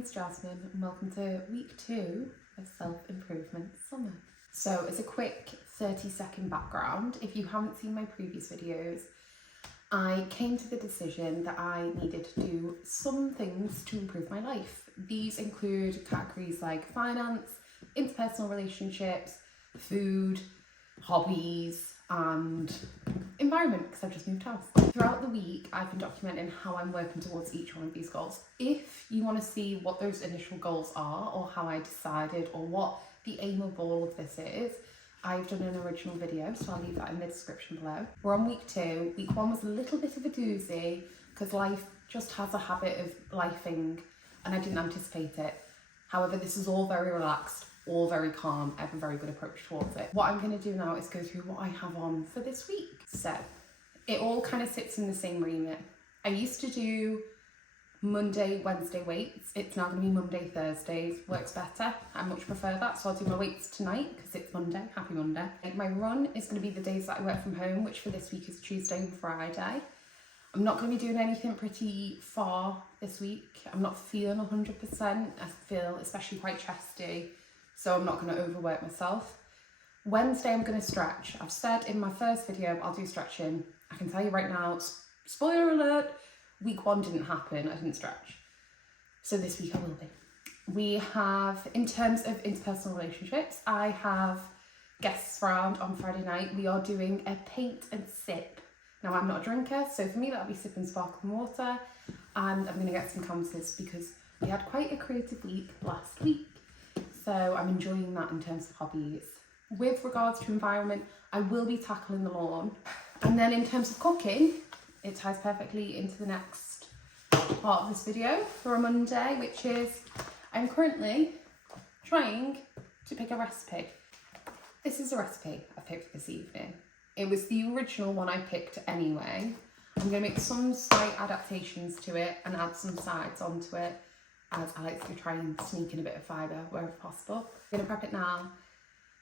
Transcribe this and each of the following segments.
name's Jasmine and welcome to week 2 of Self-Improvement Summer. So as a quick 30-second background, if you haven't seen my previous videos, I came to the decision that I needed to do some things to improve my life. These include categories like finance, interpersonal relationships, food, hobbies, and environment, because I've just moved house. Throughout the week, I've been documenting how I'm working towards each one of these goals. If you want to see what those initial goals are, or how I decided, or what the aim of all of this is, I've done an original video, so I'll leave that in the description below. We're on week 2. Week 1 was a little bit of a doozy, because life just has a habit of lifing, and I didn't anticipate it. However, this is all very relaxed, all very calm. I have a very good approach towards it. What I'm going to do now is go through what I have on for this week. So it all kind of sits in the same remit. I used to do Monday, Wednesday weights. It's now going to be Monday, Thursdays. Works better. I much prefer that. So I'll do my weights tonight because it's Monday. Happy Monday. My run is going to be the days that I work from home, which for this week is Tuesday and Friday. I'm not going to be doing anything pretty far this week. I'm not feeling 100%. I feel especially quite chesty, so I'm not going to overwork myself. Wednesday I'm going to stretch. I've said in my first video I'll do stretching. I can tell you right now, spoiler alert, week 1 didn't happen. I didn't stretch. So this week I will be. We have, in terms of interpersonal relationships, I have guests round on Friday night. We are doing a paint and sip. Now I'm not a drinker, so for me that'll be sipping sparkling water, and I'm going to get some canvases because we had quite a creative week last week. So I'm enjoying that in terms of hobbies. With regards to environment, I will be tackling the lawn. And then in terms of cooking, it ties perfectly into the next part of this video for a Monday, which is I'm currently trying to pick a recipe. This is a recipe I picked this evening. It was the original one I picked anyway. I'm going to make some slight adaptations to it and add some sides onto it, as I like to try and sneak in a bit of fibre wherever possible. I'm going to prep it now,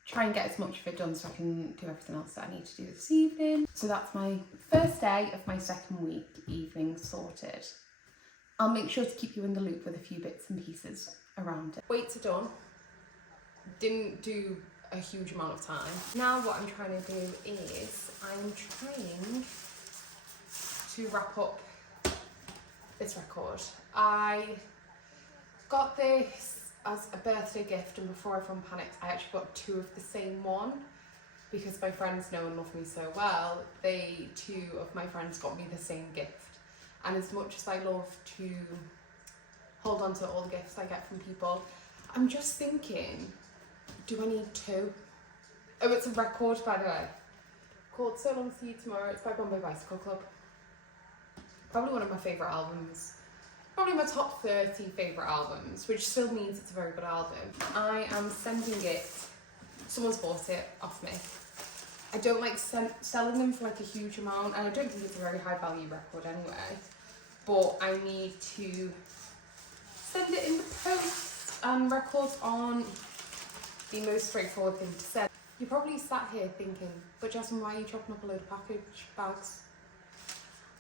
try and get as much of it done so I can do everything else that I need to do this evening. So that's my first day of my second week evening sorted. I'll make sure to keep you in the loop with a few bits and pieces around it. Weights are done. Didn't do a huge amount of time. Now what I'm trying to do is I'm trying to wrap up this record. I got this as a birthday gift, and before everyone panicked, I actually got 2 of the same one because my friends know and love me so well. 2 of my friends got me the same gift, and as much as I love to hold on to all the gifts I get from people, I'm just thinking, do I need 2? Oh, it's a record, by the way, called So Long See You Tomorrow. It's by Bombay Bicycle Club. Probably one of my favourite albums. Probably my top 30 favourite albums, which still means it's a very good album. I am sending it, someone's bought it off me. I don't like selling them for like a huge amount, and I don't think it's a very high value record anyway, but I need to send it in the post, and records aren't the most straightforward thing to send. You're probably sat here thinking, but Jasmine, why are you chopping up a load of package bags?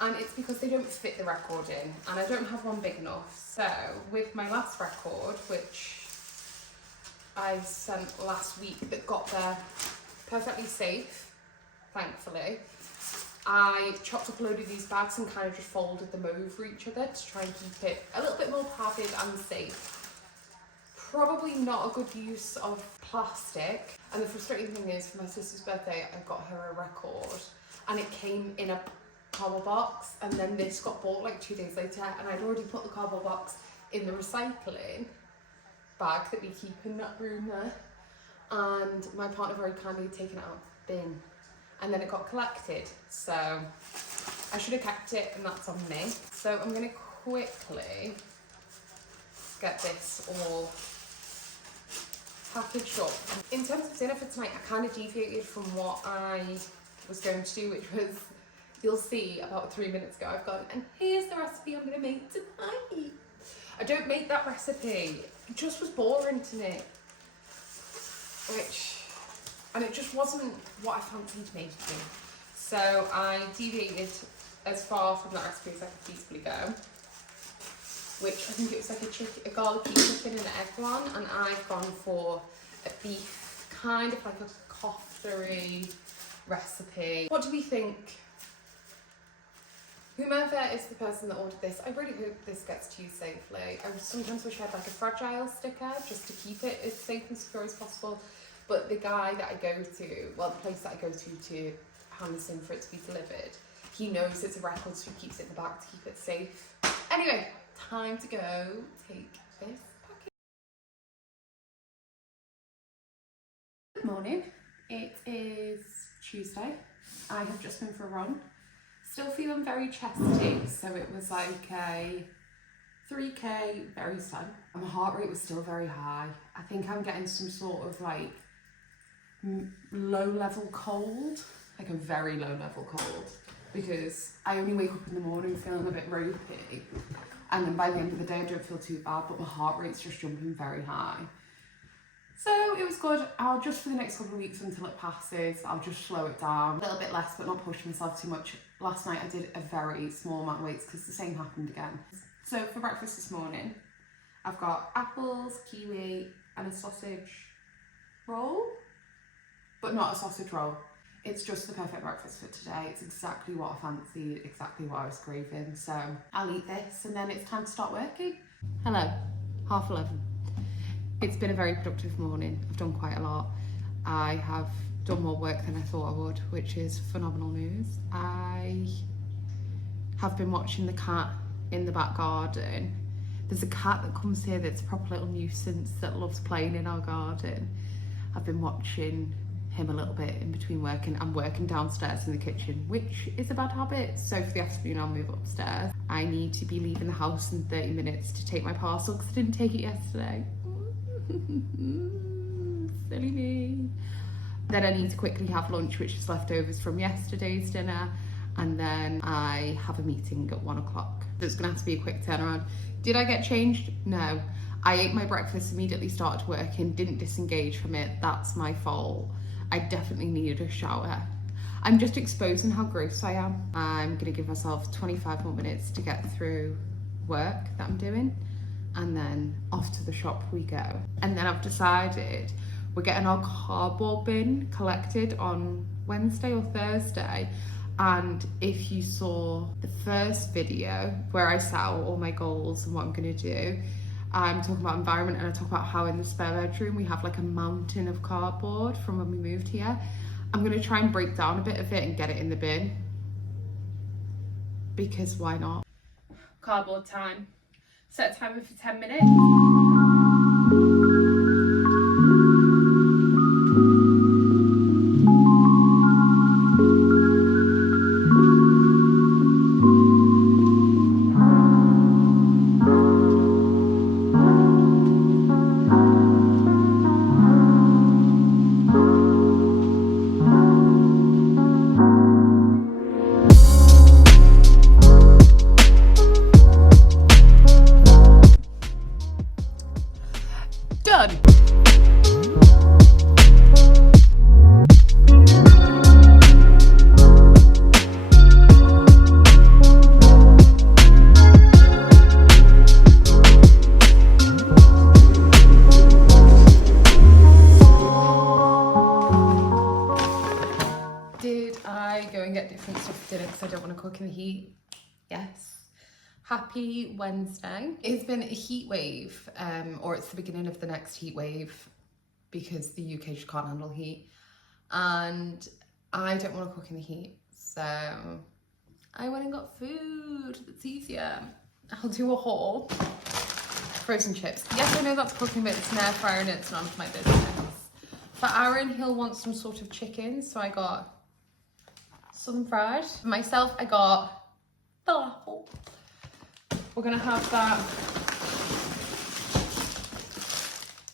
And it's because they don't fit the record in, and I don't have one big enough. So with my last record, which I sent last week, that got there perfectly safe, thankfully, I chopped up a load of these bags and kind of just folded them over each other to try and keep it a little bit more padded and safe. Probably not a good use of plastic. And the frustrating thing is, for my sister's birthday, I got her a record, and it came in a cardboard box, and then this got bought like 2 days later, and I'd already put the cardboard box in the recycling bag that we keep in that room there, and my partner very kindly taken it out of the bin, and then it got collected, so I should have kept it, and that's on me. So I'm going to quickly get this all packaged up. In terms of dinner for tonight, I kind of deviated from what I was going to do, which was, you'll see about 3 minutes ago, I've gone, and here's the recipe I'm going to make tonight. I don't make that recipe. It just was boring to me. And it just wasn't what I fancied making. So I deviated as far from that recipe as I could feasibly go. which I think it was like a garlicky chicken and eggplant, and I've gone for a beef, kind of like a kofta-y recipe. What do we think? Whomever is the person that ordered this, I really hope this gets to you safely. I sometimes wish I had like a fragile sticker just to keep it as safe and secure as possible. But the guy that I go to, well, the place that I go to hand this in for it to be delivered, he knows it's a record, so he keeps it in the back to keep it safe. Anyway, time to go take this package. Good morning. It is Tuesday. I have just been for a run. Still feeling very chesty, so it was like a 3K, very slow. And my heart rate was still very high. I think I'm getting some sort of like low level cold, like a very low level cold, because I only wake up in the morning feeling a bit ropey, and then by the end of the day I don't feel too bad, but my heart rate's just jumping very high. So it was good. I'll just, for the next couple of weeks until it passes, I'll just slow it down a little bit less, but not push myself too much. Last night I did a very small amount of weights because the same happened again. So for breakfast this morning, I've got apples, kiwi, and a sausage roll, but not a sausage roll. It's just the perfect breakfast for today. It's exactly what I fancied, exactly what I was craving. So I'll eat this and then it's time to start working. Hello, 11:30. It's been a very productive morning. I've done quite a lot. I have done more work than I thought I would, which is phenomenal news. I have been watching the cat in the back garden. There's a cat that comes here that's a proper little nuisance that loves playing in our garden. I've been watching him a little bit in between working. I'm working downstairs in the kitchen, which is a bad habit. So for the afternoon, I'll move upstairs. I need to be leaving the house in 30 minutes to take my parcel because I didn't take it yesterday. Silly me. Then I need to quickly have lunch, which is leftovers from yesterday's dinner, and then I have a meeting at 1 o'clock. It's gonna have to be a quick turnaround. Did I get changed? No. I ate my breakfast, immediately started working, didn't disengage from it. That's my fault. I definitely needed a shower. I'm just exposing how gross I am. I'm gonna give myself 25 more minutes to get through work that I'm doing, and then off to the shop we go. And then I've decided we're getting our cardboard bin collected on Wednesday or Thursday. And if you saw the first video where I set out all my goals and what I'm gonna do, I'm talking about environment, and I talk about how in the spare bedroom we have like a mountain of cardboard from when we moved here. I'm gonna try and break down a bit of it and get it in the bin, because why not? Cardboard time. Set a timer for 10 minutes. Done. Did I go and get different stuff for dinner because I don't want to cook in the heat? Yes. Happy Wednesday. It's been a heat wave, or it's the beginning of the next heat wave, because the UK just can't handle heat. And I don't want to cook in the heat, so I went and got food that's easier. I'll do a haul. Frozen chips. Yes, I know that's cooking, but it's an air fryer and it's none of my business. For Aaron, he'll want some sort of chicken, so I got Southern fried. For myself, I got falafel. We're gonna have that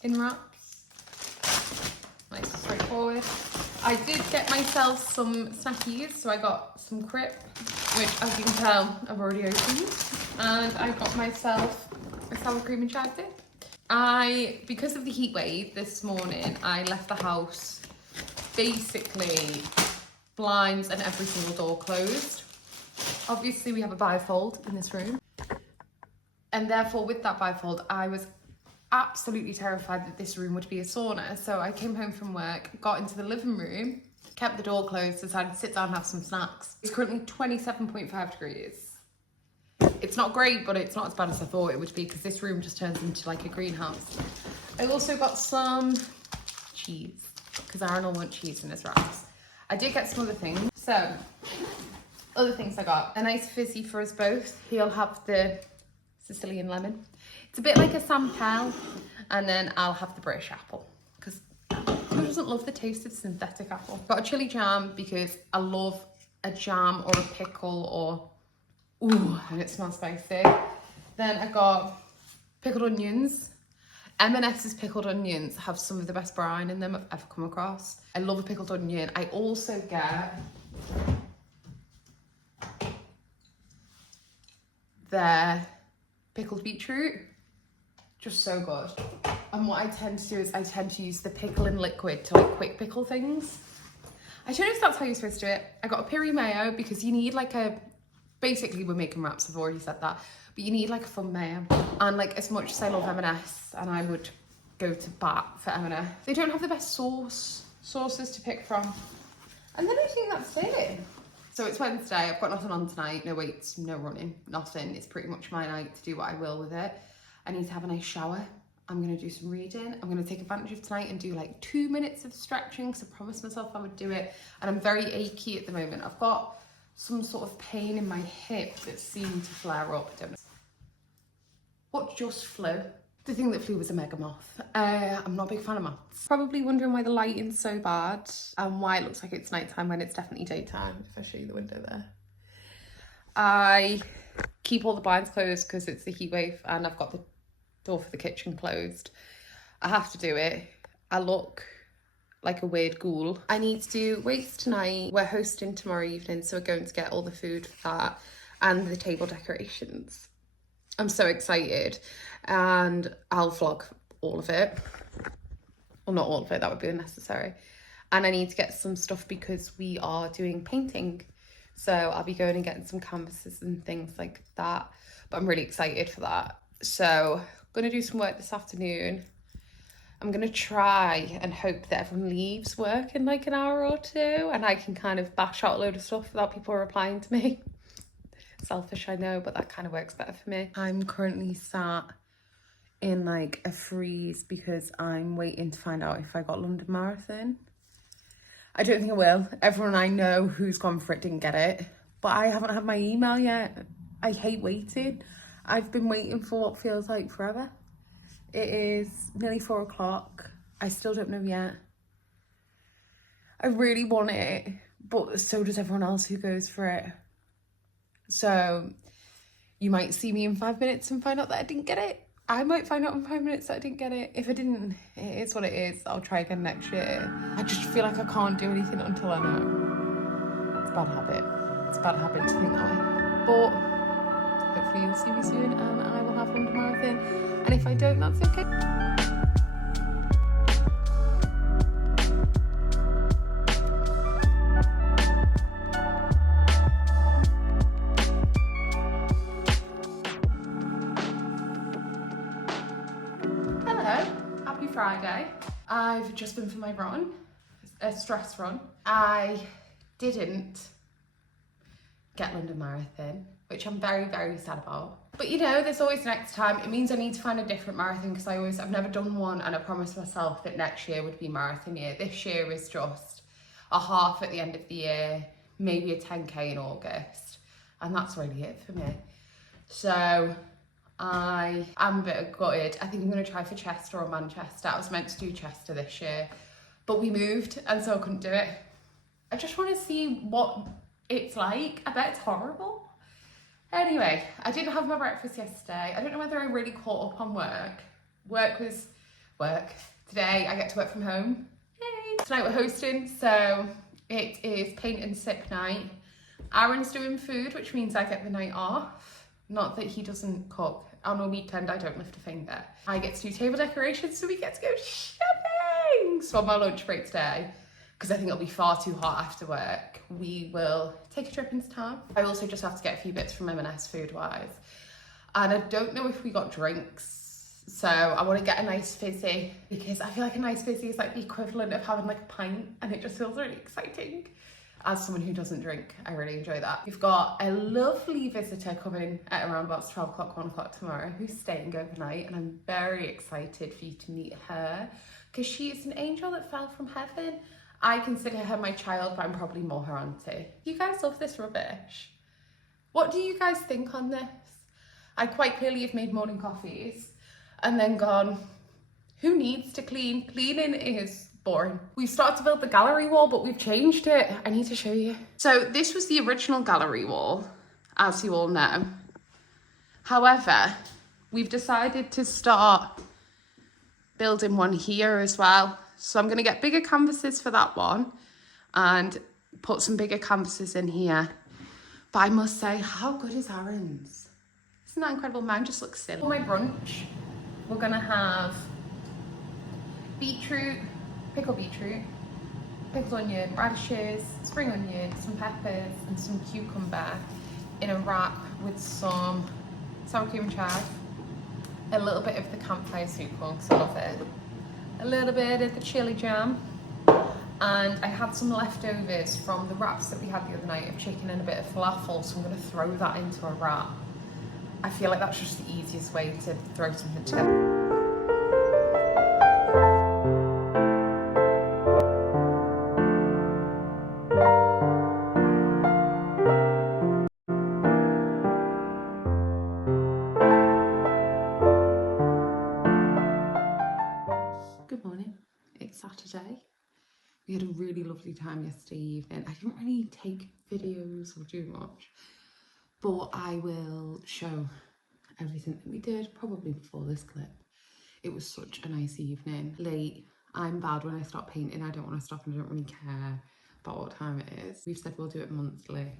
in wraps. Nice and straightforward. I did get myself some snackies, so I got some crip, which as you can tell, I've already opened. And I got myself a sour cream and chive dip. Because of the heat wave this morning, I left the house basically blinds and every single door closed. Obviously we have a bifold in this room. And therefore with that bifold, I was absolutely terrified that this room would be a sauna. So I came home from work, got into the living room, kept the door closed, decided to sit down and have some snacks. It's currently 27.5 degrees. It's not great, but it's not as bad as I thought it would be because this room just turns into like a greenhouse. I also got some cheese because Aaron will want cheese in his wraps. I did get some other things. So, other things I got. A nice fizzy for us both. He'll have the Sicilian lemon. It's a bit like a San Pel, and then I'll have the British apple because who doesn't love the taste of synthetic apple? Got a chili jam because I love a jam or a pickle or, ooh, and it smells spicy. Then I got pickled onions. M&S's pickled onions have some of the best brine in them I've ever come across. I love a pickled onion. I also get their pickled beetroot. Just so good. And what I tend to do is I tend to use the pickle in liquid to like quick pickle things. I don't know if that's how you're supposed to do it. I got a piri mayo because you need like a, basically we're making wraps, I've already said that, but you need like a fun mayo. And like as much as I love M&S and I would go to bat for M&S, they don't have the best sauces to pick from. And then I think that's it. So it's Wednesday, I've got nothing on tonight, no weights, no running, nothing. It's pretty much my night to do what I will with it. I need to have a nice shower. I'm gonna do some reading. I'm gonna take advantage of tonight and do like 2 minutes of stretching because I promised myself I would do it. And I'm very achy at the moment. I've got some sort of pain in my hip that seemed to flare up. I don't know. What just flew? The thing that flew was a mega moth. I'm not a big fan of moths. Probably wondering why the lighting's so bad and why it looks like it's nighttime when it's definitely daytime. If I show you the window there. I keep all the blinds closed because it's the heat wave and I've got the door for the kitchen closed. I have to do it. I look like a weird ghoul. I need to do weights tonight. We're hosting tomorrow evening, so we're going to get all the food for that and the table decorations. I'm so excited and I'll vlog all of it. Well, not all of it, that would be unnecessary. And I need to get some stuff because we are doing painting. So I'll be going and getting some canvases and things like that. But I'm really excited for that. So I'm gonna do some work this afternoon. I'm gonna try and hope that everyone leaves work in like an hour or two and I can kind of bash out a load of stuff without people replying to me. Selfish, I know, but that kind of works better for me. I'm currently sat in like a freeze because I'm waiting to find out if I got London Marathon. I don't think I will. Everyone I know who's gone for it didn't get it, but I haven't had my email yet. I hate waiting. I've been waiting for what feels like forever. It is nearly 4 o'clock. I still don't know yet. I really want it, but so does everyone else who goes for it. So you might see me in 5 minutes and find out that I didn't get it. I might find out in 5 minutes that I didn't get it. If I didn't, it is what it is. I'll try again next year. I just feel like I can't do anything until I know. It's a bad habit. It's a bad habit to think that way. But hopefully you'll see me soon and I will have London Marathon. And if I don't, that's okay. Friday. I've just been for my run, a stress run. I didn't get London Marathon, which I'm very, very sad about. But you know, there's always next time. It means I need to find a different marathon because I've never done one and I promised myself that next year would be marathon year. This year is just a half at the end of the year, maybe a 10K in August. And that's really it for me. So I am a bit gutted. I think I'm going to try for Chester or Manchester. I was meant to do Chester this year, but we moved and so I couldn't do it. I just want to see what it's like. I bet it's horrible. Anyway, I didn't have my breakfast yesterday. I don't know whether I really caught up on work. Work was work. Today I get to work from home. Yay! Tonight we're hosting, so it is paint and sip night. Aaron's doing food, which means I get the night off. Not that he doesn't cook. On a weekend, I don't lift a finger. I get to do table decorations, so we get to go shopping. So on my lunch break today, because I think it'll be far too hot after work, we will take a trip into town. I also just have to get a few bits from M&S food-wise. And I don't know if we got drinks, so I want to get a nice fizzy, because I feel like a nice fizzy is like the equivalent of having like a pint, and it just feels really exciting. As someone who doesn't drink, I really enjoy that. We've got a lovely visitor coming at around about 12 o'clock, 1 o'clock tomorrow, who's staying overnight, and I'm very excited for you to meet her, because she is an angel that fell from heaven. I consider her my child, but I'm probably more her auntie. You guys love this rubbish. What do you guys think on this? I quite clearly have made morning coffees and then gone, who needs to clean? Cleaning is boring. We've started to build the gallery wall, but we've changed it. I need to show you. So this was the original gallery wall, as you all know. However, we've decided to start building one here as well. So I'm going to get bigger canvases for that one and put some bigger canvases in here. But I must say, how good is Aaron's? Isn't that incredible? Mine just looks silly. For my brunch, we're gonna have beetroot, pickled beetroot, pickled onion, radishes, spring onion, some peppers, and some cucumber in a wrap with some sour cream and chive, a little bit of the campfire soup because I love it, a little bit of the chili jam, and I had some leftovers from the wraps that we had the other night of chicken and a bit of falafel, so I'm gonna throw that into a wrap. I feel like that's just the easiest way to throw something together. Good morning, it's Saturday. We had a really lovely time yesterday evening. I didn't really take videos or do much, but I will show everything that we did probably before this clip. It was such a nice evening. Late. I'm bad when I start painting. I don't want to stop and I don't really care about what time it is. We've said we'll do it monthly.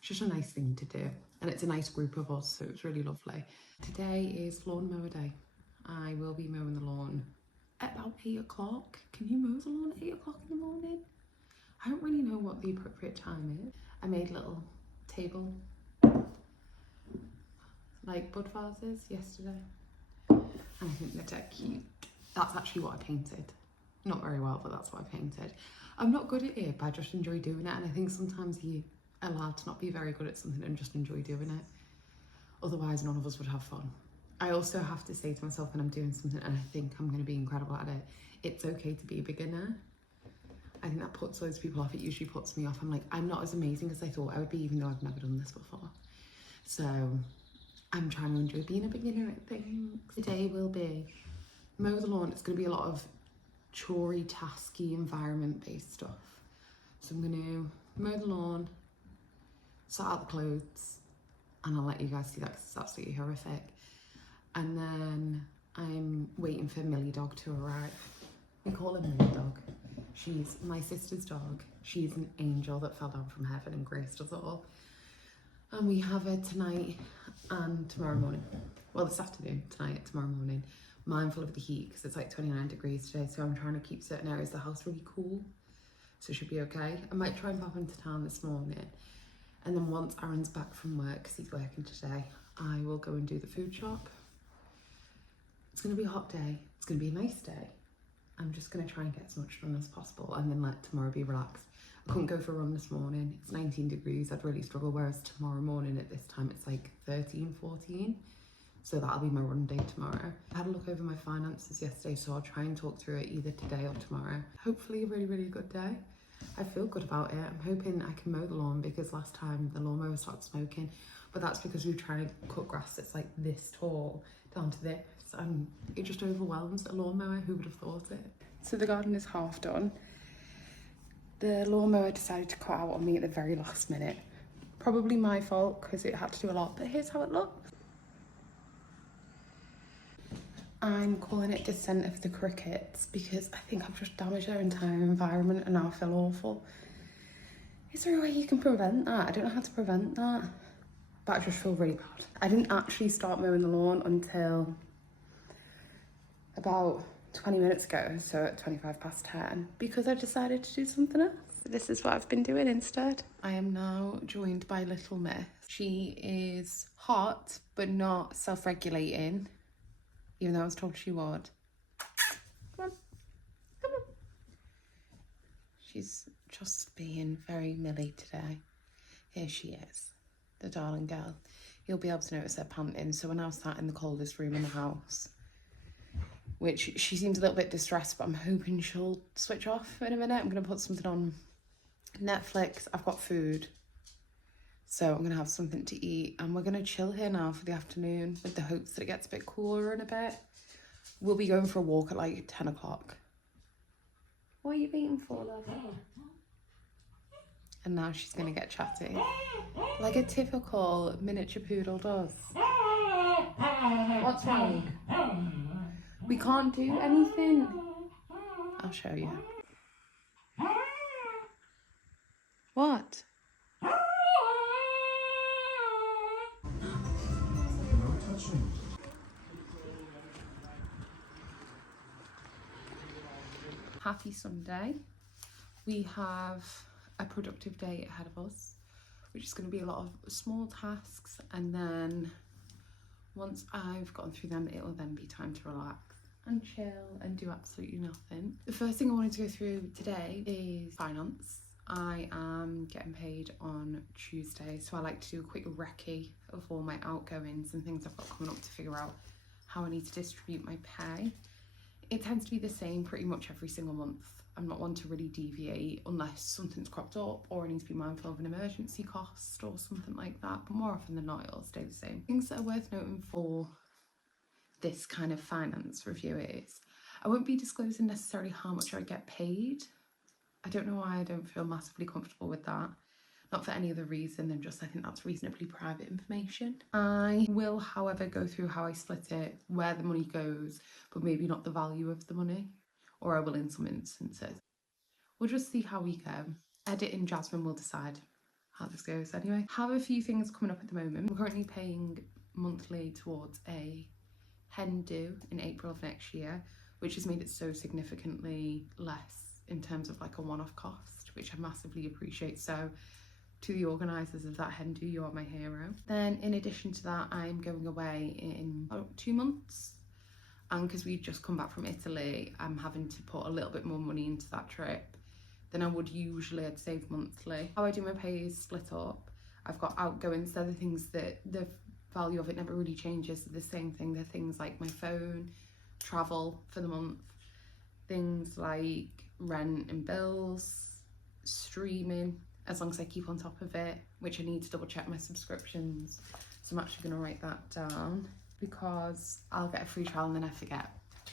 It's just a nice thing to do. And it's a nice group of us, so it was really lovely. Today is lawn mower day. I will be mowing the lawn at about 8 o'clock. Can you mow the lawn at 8 o'clock in the morning? I don't really know what the appropriate time is. I made a little table, like bud vases yesterday. And I think they're dead cute. That's actually what I painted. Not very well, but that's what I painted. I'm not good at it, but I just enjoy doing it. And I think sometimes you're allowed to not be very good at something and just enjoy doing it. Otherwise, none of us would have fun. I also have to say to myself when I'm doing something and I think I'm going to be incredible at it, it's okay to be a beginner. I think that puts loads of people off. It usually puts me off. I'm like, I'm not as amazing as I thought I would be, even though I've never done this before. So I'm trying to enjoy being a beginner at things. Today will be mow the lawn. It's going to be a lot of chorey, tasky, environment-based stuff. So I'm going to mow the lawn, sort out the clothes, and I'll let you guys see that because it's absolutely horrific. And then I'm waiting for Millie Dog to arrive. We call her Millie Dog. She's my sister's dog. She's an angel that fell down from heaven and graced us all. And we have her tonight and tomorrow morning. Well, this afternoon, tonight, tomorrow morning. Mindful of the heat because it's like 29 degrees today, so I'm trying to keep certain areas of the house really cool. So it should be okay. I might try and pop into town this morning. And then once Aaron's back from work, because he's working today, I will go and do the food shop. It's going to be a hot day. It's going to be a nice day. I'm just going to try and get as much done as possible and then let tomorrow be relaxed. I couldn't go for a run this morning. It's 19 degrees. I'd really struggle, whereas tomorrow morning at this time it's like 13, 14. So that'll be my run day tomorrow. I had a look over my finances yesterday, so I'll try and talk through it either today or tomorrow. Hopefully a really, really good day. I feel good about it. I'm hoping I can mow the lawn because last time the lawnmower started smoking, but that's because we were trying to cut grass that's like this tall down to this, and it just overwhelms a lawnmower. Who would have thought it? So the garden is half done. The lawnmower decided to cut out on me at the very last minute. Probably my fault because it had to do a lot, but here's how it looks. I'm calling it Descent of the Crickets because I think I've just damaged their entire environment and now I feel awful. Is there a way you can prevent that? I don't know how to prevent that, but I just feel really bad. I didn't actually start mowing the lawn until about 20 minutes ago, so at 25 past 10, because I decided to do something else. This is what I've been doing instead. I am now joined by Little Miss. She is hot, but not self-regulating, even though I was told she would. Come on, come on. She's just being very Millie today. Here she is, the darling girl. You'll be able to notice her panting. So we're now sat in the coldest room in the house, which she seems a little bit distressed, but I'm hoping she'll switch off in a minute. I'm going to put something on Netflix. I've got food, so I'm going to have something to eat, and we're going to chill here now for the afternoon with the hopes that it gets a bit cooler in a bit. We'll be going for a walk at like 10 o'clock. What are you waiting for, love? And now she's going to get chatty, like a typical miniature poodle does. What's wrong? We can't do anything. I'll show you. What? Happy Sunday. We have a productive day ahead of us, which is going to be a lot of small tasks, and then once I've gotten through them, it'll then be time to relax and chill and do absolutely nothing. The first thing I wanted to go through today is finance. I am getting paid on Tuesday, so I like to do a quick recce of all my outgoings and things I've got coming up to figure out how I need to distribute my pay. It tends to be the same pretty much every single month. I'm not one to really deviate unless something's cropped up or I need to be mindful of an emergency cost or something like that, but more often than not it'll stay the same. Things that are worth noting for this kind of finance review is I won't be disclosing necessarily how much I get paid. I don't know why I don't feel massively comfortable with that. Not for any other reason than just I think that's reasonably private information. I will, however, go through how I split it, where the money goes, but maybe not the value of the money, or I will in some instances. We'll just see how we go. Edit and Jasmine will decide how this goes anyway. Have a few things coming up at the moment. We're currently paying monthly towards a hen do in April of next year, which has made it so significantly less in terms of like a one-off cost, which I massively appreciate. So to the organisers of that hen do, you are my hero. Then in addition to that, I'm going away in about 2 months, and because we've just come back from Italy, I'm having to put a little bit more money into that trip than I would usually. I'd save monthly. How I do my pay is split up. I've got outgoings. They're the things that the value of it never really changes. They're the same thing. They're things like my phone, travel for the month, things like rent and bills, streaming, as long as I keep on top of it, which I need to double check my subscriptions. So I'm actually going to write that down because I'll get a free trial and then I forget,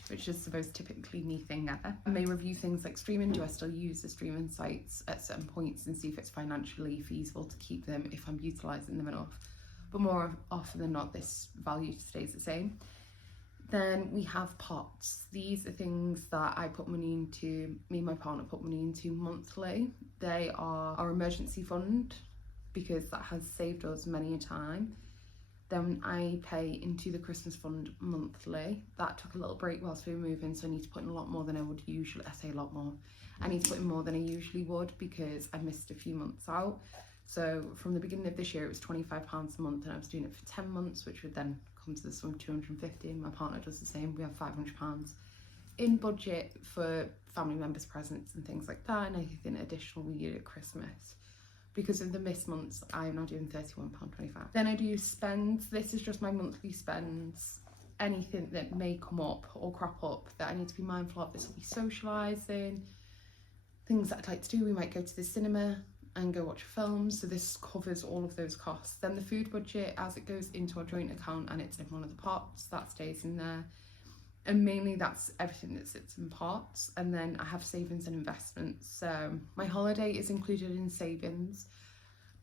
which is the most typically me thing ever. I may review things like streaming. Do I still use the streaming sites at certain points and see if it's financially feasible to keep them if I'm utilising them enough? But more often than not, this value stays the same. Then we have pots. These are things that I put money into, me and my partner put money into monthly. They are our emergency fund because that has saved us many a time. Then I pay into the Christmas fund monthly. That took a little break whilst we were moving, so I need to put in a lot more than I would usually. I say a lot more. I need to put in more than I usually would because I missed a few months out. So from the beginning of this year, it was £25 a month, and I was doing it for 10 months, which would then come to the sum of 250, and my partner does the same. We have £500 in budget for family members' presents and things like that, and anything additional we need at Christmas. Because of the missed months, I'm now doing £31.25. Then I do spends. This is just my monthly spends. Anything that may come up or crop up that I need to be mindful of. This will be socialising, things that I'd like to do. We might go to the cinema and go watch a film, so this covers all of those costs. Then the food budget, as it goes into our joint account and it's in one of the pots, that stays in there. And mainly that's everything that sits in pots. And then I have savings and investments. So my holiday is included in savings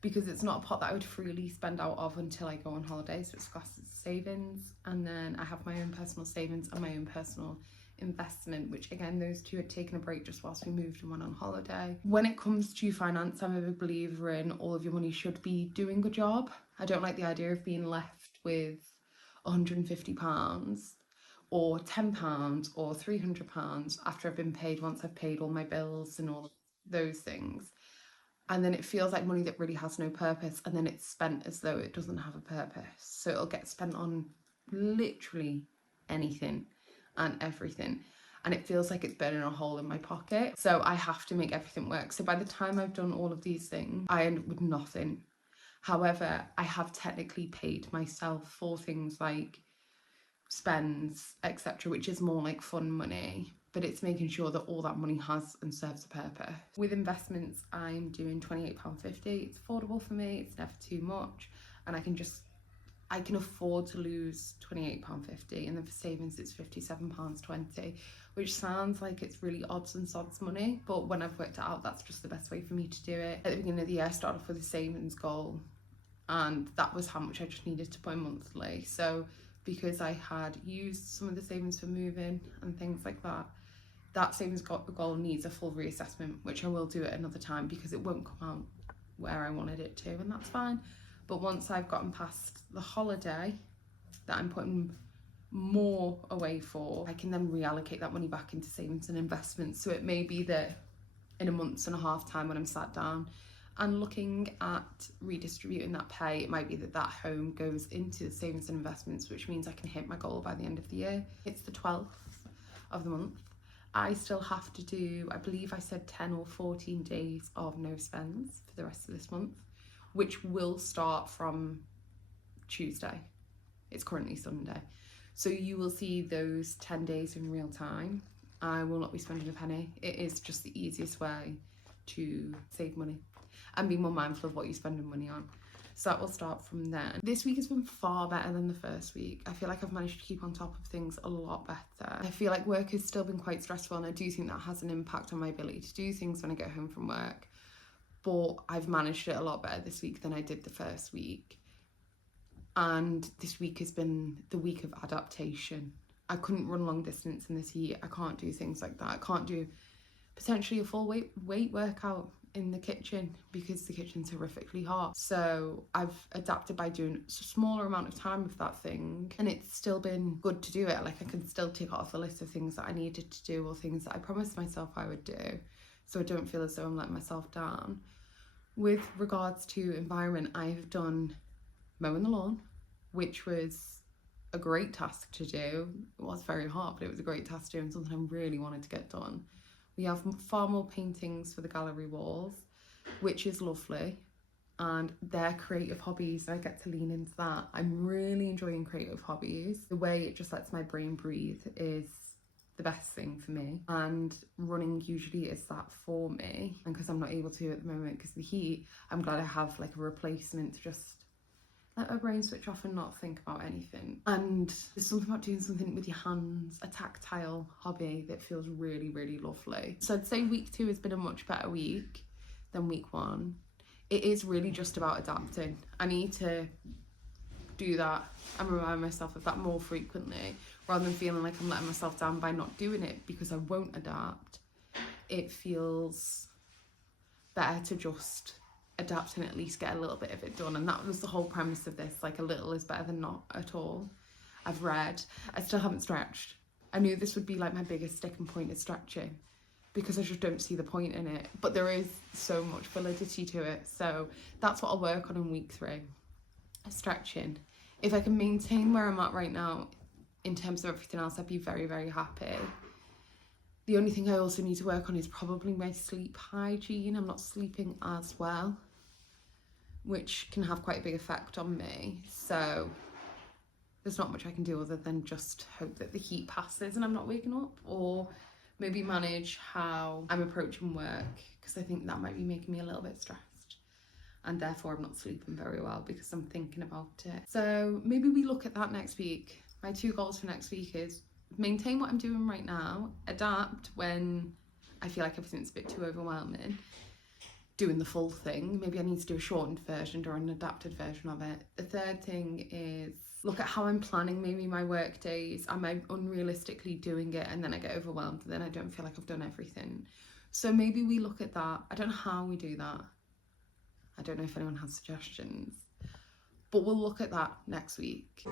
because it's not a pot that I would freely spend out of until I go on holiday, so it's classed as savings. And then I have my own personal savings and my own personal investment, which again, those two had taken a break just whilst we moved and went on holiday. When it comes to finance, I'm a big believer in all of your money should be doing a job. I don't like the idea of being left with £150 or £10 or £300 after I've been paid once I've paid all my bills and all those things. and then it feels like money that really has no purpose, and then it's spent as though it doesn't have a purpose. So it'll get spent on literally anything and everything, and it feels like it's burning a hole in my pocket. So I have to make everything work. So by the time I've done all of these things, I end up with nothing. However, I have technically paid myself for things like spends, etc., which is more like fun money, but it's making sure that all that money has and serves a purpose. With investments, I'm doing £28.50. It's affordable for me, it's never too much, and I can afford to lose £28.50, and then for savings it's £57.20, which sounds like it's really odds and sods money, but when I've worked it out, that's just the best way for me to do it. At the beginning of the year, I started off with a savings goal, and that was how much I just needed to put in monthly. So because I had used some of the savings for moving and things like that, that savings goal needs a full reassessment, which I will do at another time because it won't come out where I wanted it to, and that's fine. But once I've gotten past the holiday that I'm putting more away for, I can then reallocate that money back into savings and investments. So it may be that in a month and a half time, when I'm sat down and looking at redistributing that pay, it might be that that home goes into savings and investments, which means I can hit my goal by the end of the year. It's the 12th of the month. I still have to do, I believe I said 10 or 14 days of no spends for the rest of this month, which will start from Tuesday. It's currently Sunday. So you will see those 10 days in real time. I will not be spending a penny. It is just the easiest way to save money and be more mindful of what you're spending money on. So that will start from then. This week has been far better than the first week. I feel like I've managed to keep on top of things a lot better. I feel like work has still been quite stressful, and I do think that has an impact on my ability to do things when I get home from work. But I've managed it a lot better this week than I did the first week. And this week has been the week of adaptation. I couldn't run long distance in this heat. I can't do things like that. I can't do potentially a full weight workout in the kitchen because the kitchen's horrifically hot. So I've adapted by doing a smaller amount of time of that thing, and it's still been good to do it. Like, I can still tick off the list of things that I needed to do or things that I promised myself I would do, so I don't feel as though I'm letting myself down. With regards to environment, I've done mowing the lawn, which was a great task to do. It was very hard, but it was a great task to do and something I really wanted to get done. We have far more paintings for the gallery walls, which is lovely, and they're creative hobbies. I get to lean into that. I'm really enjoying creative hobbies. The way it just lets my brain breathe is the best thing for me, and running usually is that for me. And because I'm not able to at the moment because of the heat, I'm glad I have like a replacement to just let my brain switch off and not think about anything. And there's something about doing something with your hands, a tactile hobby, that feels really, really lovely. So I'd say week 2 has been a much better week than week 1. It is really just about adapting. I need to do that and remind myself of that more frequently, rather than feeling like I'm letting myself down by not doing it because I won't adapt. It feels better to just adapt and at least get a little bit of it done. And that was the whole premise of this, like, a little is better than not at all. I've read, I still haven't stretched. I knew this would be like my biggest sticking point, is stretching, because I just don't see the point in it, but there is so much validity to it. So that's what I'll work on in week 3, stretching. If I can maintain where I'm at right now in terms of everything else, I'd be very, very happy. The only thing I also need to work on is probably my sleep hygiene. I'm not sleeping as well, which can have quite a big effect on me. So there's not much I can do other than just hope that the heat passes and I'm not waking up, or maybe manage how I'm approaching work, because I think that might be making me a little bit stressed, and therefore I'm not sleeping very well because I'm thinking about it. So maybe we look at that next week. My 2 goals for next week is maintain what I'm doing right now, adapt when I feel like everything's a bit too overwhelming, doing the full thing. Maybe I need to do a shortened version or an adapted version of it. The third thing is look at how I'm planning maybe my work days. Am I unrealistically doing it and then I get overwhelmed and then I don't feel like I've done everything? So maybe we look at that. I don't know how we do that. I don't know if anyone has suggestions, but we'll look at that next week.